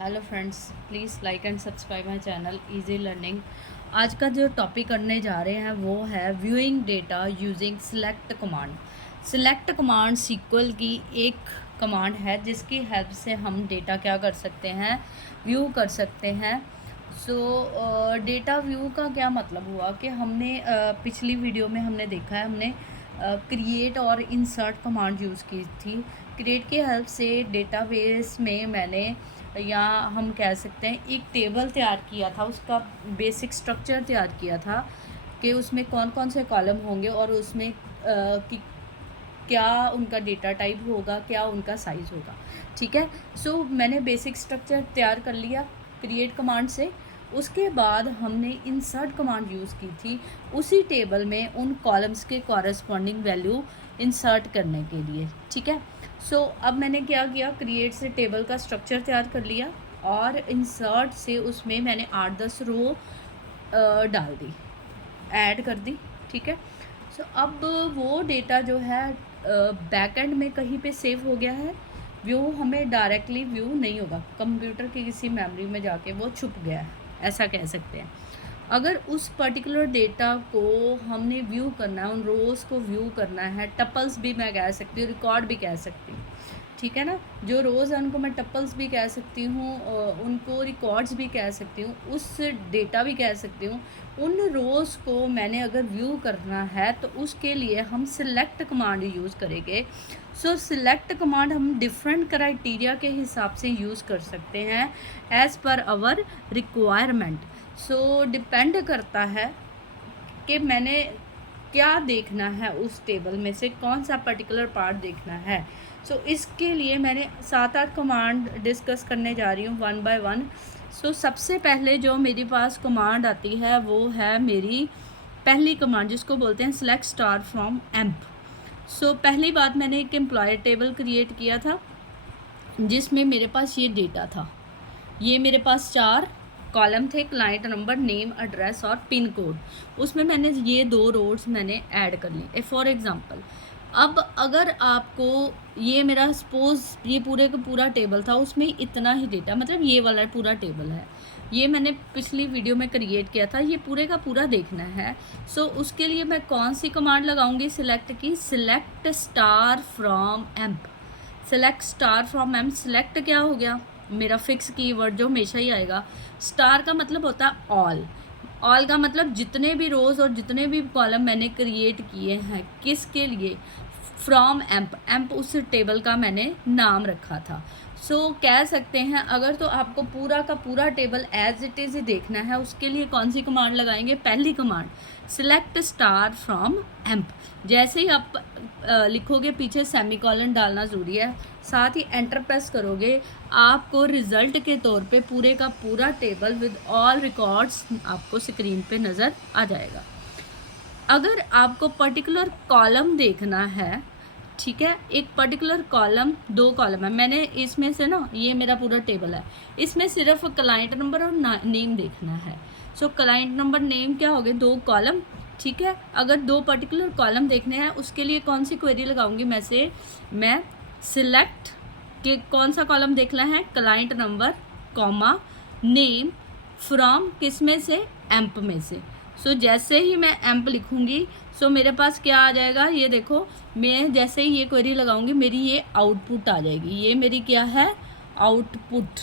Hello friends, please like and subscribe my channel easy learning. आज का जो topic करने जा रहे हैं वो है viewing data using select command. Select command SQL की एक कमांड है जिसकी हेल्प से हम डेटा क्या कर सकते हैं, व्यू कर सकते हैं। डेटा व्यू का क्या मतलब हुआ कि हमने पिछली वीडियो में हमने देखा है, हमने क्रिएट और इंसर्ट कमांड यूज़ की थी। क्रिएट की हेल्प से डेटाबेस में मैंने, या हम कह सकते हैं, एक टेबल तैयार किया था, उसका बेसिक स्ट्रक्चर तैयार किया था कि उसमें कौन कौन से कॉलम होंगे और उसमें कि क्या उनका डेटा टाइप होगा, क्या उनका साइज़ होगा। ठीक है। मैंने बेसिक स्ट्रक्चर तैयार कर लिया क्रिएट कमांड से। उसके बाद हमने इंसर्ट कमांड यूज़ की थी उसी टेबल में उन कॉलम्स के कॉरस्पॉन्डिंग वैल्यू इंसर्ट करने के लिए। ठीक है। अब मैंने क्या किया, क्रिएट से टेबल का स्ट्रक्चर तैयार कर लिया और इंसर्ट से उसमें मैंने 8-10 रो डाल दी, ऐड कर दी। ठीक है। अब वो डेटा जो है बैक एंड में कहीं पे सेव हो गया है। व्यू हमें डायरेक्टली व्यू नहीं होगा, कंप्यूटर की किसी मेमोरी में जाके वो छुप गया है, ऐसा कह सकते हैं। अगर उस पर्टिकुलर डेटा को हमने व्यू करना है, उन रोज़ को व्यू करना है, टपल्स भी मैं कह सकती हूँ, रिकॉर्ड भी कह सकती हूँ। ठीक है ना। जो रोज़ है उनको मैं टपल्स भी कह सकती हूँ, उनको रिकॉर्ड्स भी कह सकती हूँ, उस डेटा भी कह सकती हूँ। उन रोज़ को मैंने अगर व्यू करना है तो उसके लिए हम सिलेक्ट कमांड यूज़ करेंगे। सिलेक्ट कमांड हम डिफरेंट क्राइटेरिया के हिसाब से यूज़ कर सकते हैं as per hour requirement. Depend करता है कि मैंने क्या देखना है, उस टेबल में से कौन सा पर्टिकुलर पार्ट देखना है। इसके लिए मैंने 7-8 कमांड डिस्कस करने जा रही हूँ वन बाय वन। सबसे पहले जो मेरे पास कमांड आती है वो है मेरी पहली कमांड, जिसको बोलते हैं सेलेक्ट स्टार फ्रॉम एम्प। पहली बात, मैंने एक एम्प्लॉयर टेबल क्रिएट किया था जिसमें मेरे पास ये डेटा था। ये मेरे पास 4 कॉलम थे, क्लाइंट नंबर, नेम, एड्रेस और पिन कोड। उसमें मैंने ये 2 रोड्स मैंने ऐड कर ली फॉर एग्जांपल। अब अगर आपको ये मेरा सपोज़ ये पूरे का पूरा टेबल था, उसमें इतना ही डेटा, मतलब ये वाला पूरा टेबल है, ये मैंने पिछली वीडियो में क्रिएट किया था, ये पूरे का पूरा देखना है। उसके लिए मैं कौन सी कमांड लगाऊंगी सिलेक्ट की, select star from amp. Select star from amp, select क्या हो गया, मेरा फिक्स कीवर्ड जो हमेशा ही आएगा। स्टार का मतलब होता है ऑल। ऑल का मतलब जितने भी रोज़ और जितने भी कॉलम मैंने क्रिएट किए हैं, किसके लिए, फ्रॉम एम्प। एम्प उस टेबल का मैंने नाम रखा था। कह सकते हैं अगर तो आपको पूरा का पूरा टेबल एज इट इज़ देखना है, उसके लिए कौन सी कमांड लगाएंगे, पहली command select star from amp. जैसे ही आप लिखोगे, पीछे सेमीकोलन डालना ज़रूरी है, साथ ही एंटर प्रेस करोगे, आपको रिज़ल्ट के तौर पे पूरे का पूरा टेबल विद ऑल रिकॉर्ड्स आपको स्क्रीन पे नज़र आ जाएगा। अगर आपको पर्टिकुलर कॉलम देखना है, ठीक है, एक पर्टिकुलर कॉलम, 2 कॉलम है, मैंने इसमें से ना, ये मेरा पूरा टेबल है, इसमें सिर्फ क्लाइंट नंबर और नेम देखना है। क्लाइंट नंबर, नेम क्या हो गए, 2 कॉलम। ठीक है। अगर 2 पर्टिकुलर कॉलम देखने हैं, उसके लिए कौन सी क्वेरी लगाऊंगी, मैं सिलेक्ट के कौन सा कॉलम देखना है, client number, comma, name, from किस में से, एम्प में से। जैसे ही मैं एम्प लिखूंगी, मेरे पास क्या आ जाएगा, ये देखो, मैं जैसे ही ये क्वेरी लगाऊंगी, मेरी ये आउटपुट आ जाएगी। ये मेरी क्या है, आउटपुट।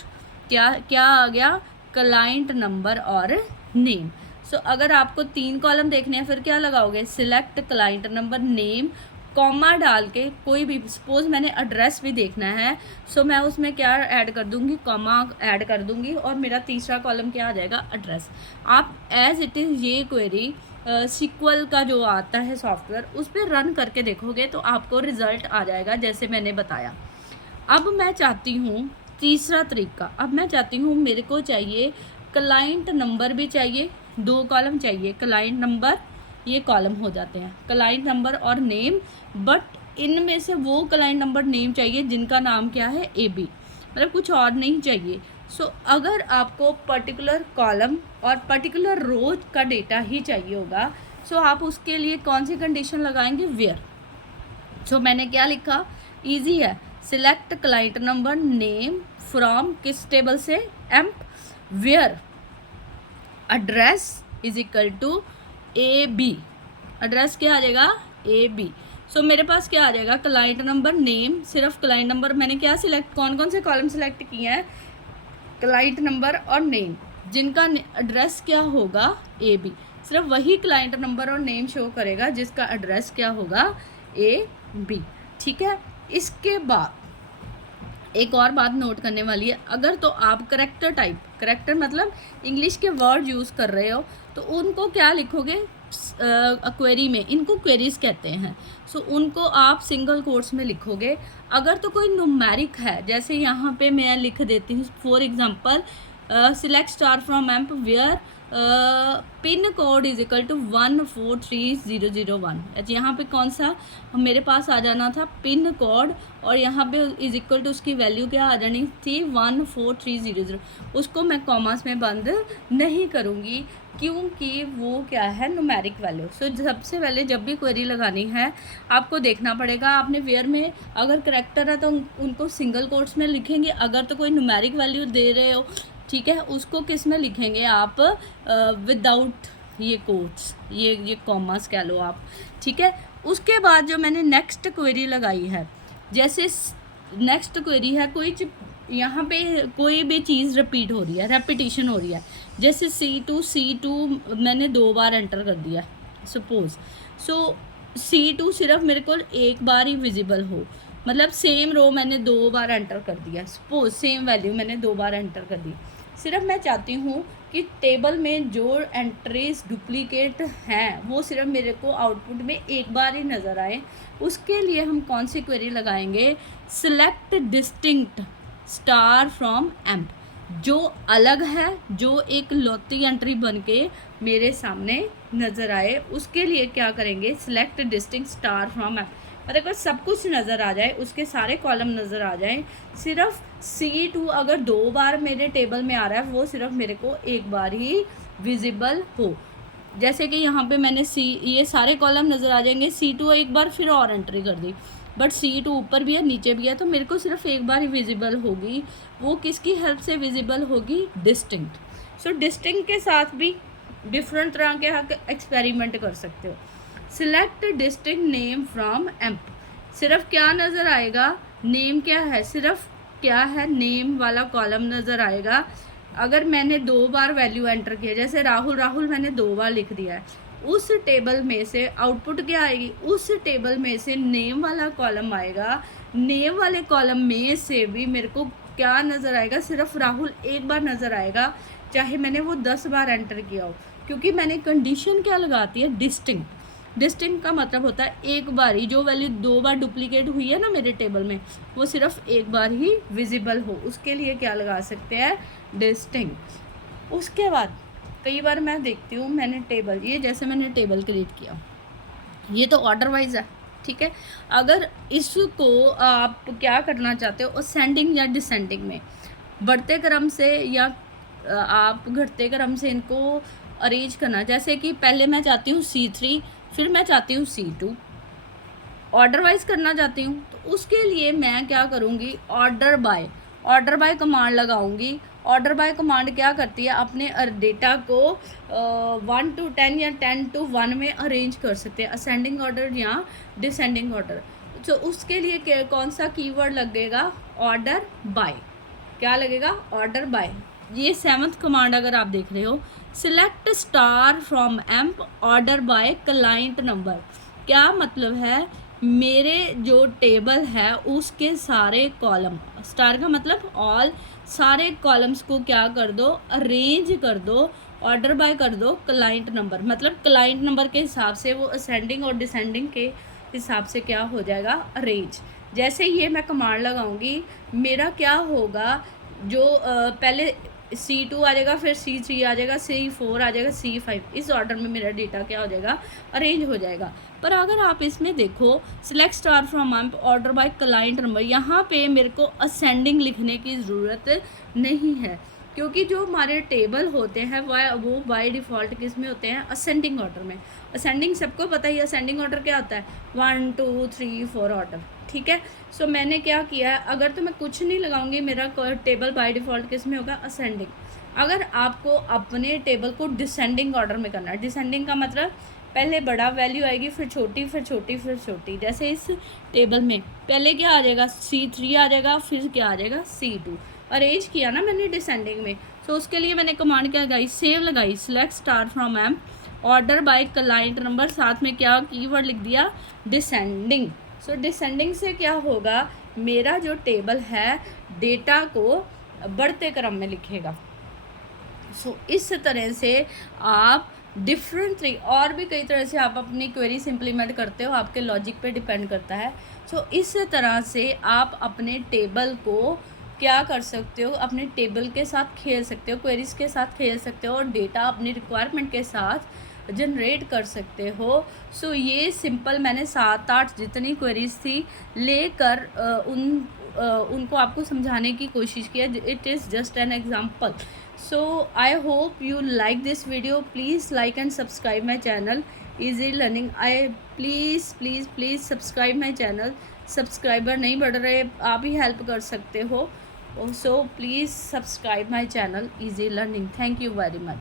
क्या क्या आ गया, क्लाइंट नंबर और नेम। अगर आपको 3 कॉलम देखने हैं, फिर क्या लगाओगे, select client number, name, comma डाल के कोई भी, सपोज मैंने एड्रेस भी देखना है, मैं उसमें क्या ऐड कर दूंगी, कॉमा ऐड कर दूंगी, और मेरा तीसरा कॉलम क्या आ जाएगा, एड्रेस। आप एज इट इज़ ये क्वेरी सीक्वल का जो आता है सॉफ्टवेयर, उस पर रन करके देखोगे तो आपको रिज़ल्ट आ जाएगा जैसे मैंने बताया। अब मैं चाहती हूँ तीसरा तरीका, अब मैं चाहती हूँ, मेरे को चाहिए क्लाइंट नंबर भी चाहिए, 2 कॉलम चाहिए, क्लाइंट नंबर, ये कॉलम हो जाते हैं, क्लाइंट नंबर और नेम, बट इनमें से वो क्लाइंट नंबर, नेम चाहिए जिनका नाम क्या है, AB, मतलब कुछ और नहीं चाहिए। अगर आपको पर्टिकुलर कॉलम और पर्टिकुलर रो का डेटा ही चाहिए होगा, आप उसके लिए कौन सी कंडीशन लगाएंगे, वेयर। मैंने क्या लिखा, ईजी है, select client number, name, from किस टेबल से, emp, where address is equal to A B, address क्या आ जाएगा ए बी। सो मेरे पास क्या आ जाएगा, क्लाइंट नंबर, नेम, सिर्फ क्लाइंट नंबर मैंने क्या सिलेक्ट, कौन कौन से कॉलम सिलेक्ट किए हैं, क्लाइंट नंबर और नेम, जिनका एड्रेस क्या होगा ए बी, सिर्फ वही क्लाइंट नंबर और नेम शो करेगा जिसका एड्रेस क्या होगा ए बी। ठीक है, इसके बाद एक और बात नोट करने वाली है, अगर तो आप करेक्टर टाइप, करेक्टर मतलब इंग्लिश के वर्ड यूज़ कर रहे हो तो उनको क्या लिखोगे क्वेरी में, इनको क्वेरीज कहते हैं। सो उनको आप सिंगल कोट्स में लिखोगे। अगर तो कोई न्यूमेरिक है, जैसे यहाँ पे मैं लिख देती हूँ for example select star from emp where pin code is equal to 143001। यहाँ पे कौन सा मेरे पास आ जाना था पिन कोड, और यहाँ पे इज इक्वल टू उसकी वैल्यू क्या आ जानी थी 14300। उसको मैं कॉमास में बंद नहीं करूँगी क्योंकि वो क्या है न्यूमेरिक वैल्यू। सो सबसे पहले जब भी क्वेरी लगानी है आपको देखना पड़ेगा, आपने वेयर में अगर करेक्टर है तो उनको सिंगल कोट्स में लिखेंगे, अगर तो कोई न्यूमेरिक वैल्यू दे रहे हो ठीक है उसको किस में लिखेंगे आप, विदाउट ये कोट्स, ये कॉमास कह लो आप। ठीक है, उसके बाद जो मैंने नेक्स्ट क्वेरी लगाई है, जैसे नेक्स्ट क्वेरी है कोई यहाँ पे कोई भी चीज़ रिपीट हो रही है, रेपिटेशन हो रही है, जैसे C2 मैंने 2 बार एंटर कर दिया सपोज। सो C2 सिर्फ मेरे को एक बार ही विजिबल हो, मतलब सेम रो मैंने 2 बार एंटर कर दिया, सपोज सेम वैल्यू मैंने 2 बार एंटर कर दी। सिर्फ मैं चाहती हूँ कि टेबल में जो एंट्रीज डुप्लीकेट हैं वो सिर्फ मेरे को आउटपुट में एक बार ही नज़र आए। उसके लिए हम कौन सी क्वेरी लगाएंगे, select distinct star from amp, जो अलग है, जो एक लौती एंट्री बन के मेरे सामने नज़र आए, उसके लिए क्या करेंगे, select distinct star from amp, मतलब को सब कुछ नज़र आ जाए, उसके सारे कॉलम नज़र आ जाएं। सिर्फ C2 अगर 2 बार मेरे टेबल में आ रहा है वो सिर्फ मेरे को एक बार ही विजिबल हो। जैसे कि यहाँ पे मैंने ये सारे कॉलम नज़र आ जाएंगे, C2 एक बार फिर और एंट्री कर दी, बट C2 ऊपर भी है नीचे भी है तो मेरे को सिर्फ एक बार ही विजिबल होगी। वो किसकी हेल्प से विजिबल होगी, डिस्टिंक्ट। सो डिस्टिंक्ट के साथ भी डिफरेंट तरह के एक्सपेरिमेंट कर सकते हो। Select distinct name from amp, सिर्फ क्या नज़र आएगा, नेम क्या है, सिर्फ क्या है नेम वाला कॉलम नज़र आएगा। अगर मैंने 2 बार वैल्यू एंटर किया, जैसे राहुल मैंने 2 बार लिख दिया है, उस टेबल में से आउटपुट क्या आएगी, उस टेबल में से नेम वाला कॉलम आएगा। नेम वाले कॉलम में से भी मेरे को क्या नज़र आएगा, सिर्फ राहुल एक बार नज़र आएगा, चाहे मैंने वो 10 बार एंटर किया हो, क्योंकि मैंने कंडीशन क्या लगाती है, डिस्टिंक्ट। डिस्टिंक्ट का मतलब होता है एक बार ही, जो वैल्यू 2 बार डुप्लीकेट हुई है ना मेरे टेबल में वो सिर्फ एक बार ही विजिबल हो, उसके लिए क्या लगा सकते हैं, डिस्टिंक्ट। उसके बाद कई बार मैं देखती हूँ मैंने टेबल, ये जैसे मैंने टेबल क्रिएट किया, ये तो ऑर्डर वाइज है, ठीक है। अगर इसको आप क्या करना चाहते हो, असेंडिंग या डिसेंडिंग में, बढ़ते क्रम से या आप घटते क्रम से इनको अरेंज करना, जैसे कि पहले मैं चाहती हूँ C3, फिर मैं चाहती हूँ C2, ऑर्डर वाइज करना चाहती हूँ, तो उसके लिए मैं क्या करूँगी, ऑर्डर बाय कमांड लगाऊंगी। ऑर्डर बाय कमांड क्या करती है, अपने डेटा को 1 to 10 या 10 to 1 में अरेंज कर सकते हैं, असेंडिंग ऑर्डर या डिसेंडिंग ऑर्डर। तो उसके लिए कौन सा कीवर्ड लगेगा, ऑर्डर बाय, क्या लगेगा, ऑर्डर बाय। ये 7th कमांड अगर आप देख रहे हो, select star from amp order by client number, क्या मतलब है, मेरे जो टेबल है उसके सारे कॉलम, स्टार का मतलब ऑल, सारे कॉलम्स को क्या कर दो, अरेंज कर दो, ऑर्डर बाय कर दो क्लाइंट नंबर, मतलब क्लाइंट नंबर के हिसाब से वो असेंडिंग और डिसेंडिंग के हिसाब से क्या हो जाएगा, अरेंज। जैसे ये मैं कमांड लगाऊंगी, मेरा क्या होगा, जो पहले C2 आ जाएगा, फिर C3 आ जाएगा, C4 आ जाएगा, C5, इस ऑर्डर में मेरा डेटा क्या हो जाएगा, अरेंज हो जाएगा। पर अगर आप इसमें देखो, select star from amp order by client number, यहाँ पे मेरे को असेंडिंग लिखने की ज़रूरत नहीं है, क्योंकि जो हमारे टेबल होते हैं वो बाय डिफ़ॉल्ट किस में होते हैं, असेंडिंग ऑर्डर में। असेंडिंग सबको पता ही है, असेंडिंग ऑर्डर क्या होता है, 1 2 3 4 ऑर्डर, ठीक है। सो मैंने क्या किया है, अगर तो मैं कुछ नहीं लगाऊंगी, मेरा टेबल बाय डिफ़ॉल्ट किस में होगा, असेंडिंग। अगर आपको अपने टेबल को डिसेंडिंग ऑर्डर में करना है, डिसेंडिंग का मतलब पहले बड़ा वैल्यू आएगी, फिर छोटी, फिर छोटी, फिर छोटी। जैसे इस टेबल में पहले क्या आ जाएगा, C3 आ जाएगा, फिर क्या आ जाएगा, C2। अरेंज किया ना मैंने डिसेंडिंग में। तो उसके लिए मैंने कमांड क्या लगाई, सेव लगाई, select star from M order by client number, साथ में क्या कीवर्ड लिख दिया, डिसेंडिंग। सो डिसेंडिंग से क्या होगा, मेरा जो टेबल है डेटा को बढ़ते क्रम में लिखेगा। सो इस तरह से आप डिफरेंटली और भी कई तरह से आप अपनी क्वेरीज इम्प्लीमेंट करते हो, आपके लॉजिक पे डिपेंड करता है। सो इस तरह से आप अपने टेबल को क्या कर सकते हो, अपने टेबल के साथ खेल सकते हो, क्वेरीज के साथ खेल सकते हो और डेटा अपनी रिक्वायरमेंट के साथ जनरेट कर सकते हो। सो ये सिंपल मैंने 7-8 जितनी क्वेरीज थी लेकर उनको आपको समझाने की कोशिश की है। It is just an example. So I hope you like this video. Please like and subscribe my channel Easy Learning. please subscribe my channel. Subscriber नहीं बढ़ रहे, आप ही हेल्प कर सकते हो। So please subscribe my channel Easy Learning. Thank you very much.